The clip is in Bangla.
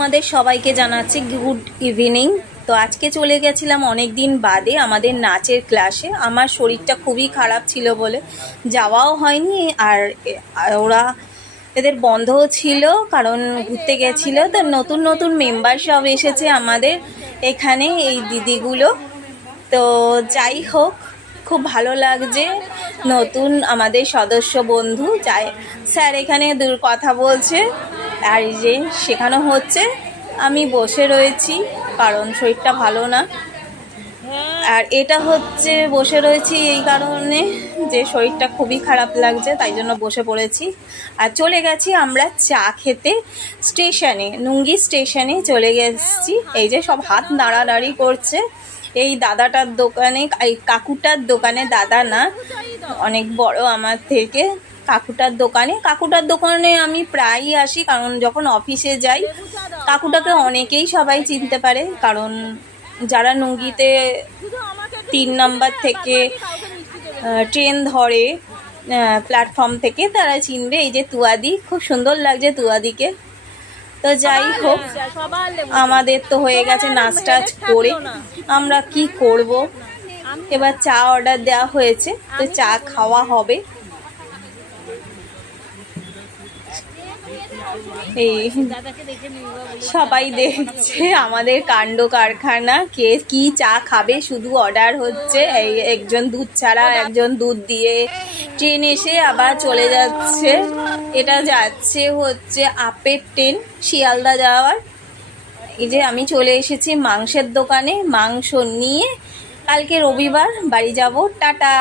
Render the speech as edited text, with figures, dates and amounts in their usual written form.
আমাদের সবাইকে জানাচ্ছি গুড ইভিনিং। তো আজকে চলে গেছিলাম অনেক দিন বাদে আমাদের নাচের ক্লাসে। আমার শরীরটা খুবই খারাপ ছিল বলে যাওয়াও হয়নি, আর ওরা এদের বন্ধও ছিল কারণ ঘুরতে গেছিলো। তো নতুন নতুন মেম্বার সব এসেছে আমাদের এখানে, এই দিদিগুলো। তো যাই হোক, খুব ভালো লাগছে নতুন আমাদের সদস্য বন্ধু। যাই স্যার এখানে কথা বলছে আর যে শেখানো হচ্ছে, আমি বসে রয়েছি কারণ শরীরটা ভালো না। আর এটা হচ্ছে বসে রয়েছি এই কারণে যে শরীরটা খুবই খারাপ লাগছে, তাই জন্য বসে পড়েছি। আর চলে গেছি আমরা চা খেতে স্টেশনে, নুঙ্গি স্টেশনে চলে গেছি। এই যে সব হাত নাড়ানাড়ি করছে এই দাদাটার দোকানে, এই কাকুটার দোকানে, দাদা না অনেক বড় আমার থেকে। কাকুটার দোকানে আমি প্রায়ই আসি কারণ যখন অফিসে যাই কাকুটাকে অনেকেই সবাই চিনতে পারে, কারণ যারা নুঙ্গিতে 3 নম্বর থেকে ট্রেন ধরে প্ল্যাটফর্ম থেকে, তারা চিনবে। এই যে তুয়াদি, খুব সুন্দর লাগছে তুয়াদিকে। তো যাই হোক, আমাদের তো হয়ে গেছে নাচ টাচ করে, আমরা কি করব, এবার চা অর্ডার দেওয়া হয়েছে, তো চা খাওয়া হবে। এই সবাই দেখছে আমাদের কাণ্ড কারখানা, কে কি চা খাবে, শুধু অর্ডার হচ্ছে। এই একজন দুধ ছাড়া, একজন দুধ দিয়ে। ট্রেন এসে আবার চলে যাচ্ছে, এটা যাচ্ছে হচ্ছে আপের ট্রেন শিয়ালদা যাওয়ার। এই যে আমি চলে এসেছি মাংসের দোকানে, মাংস নিয়ে কালকে রবিবার বাড়ি যাব। টাটা।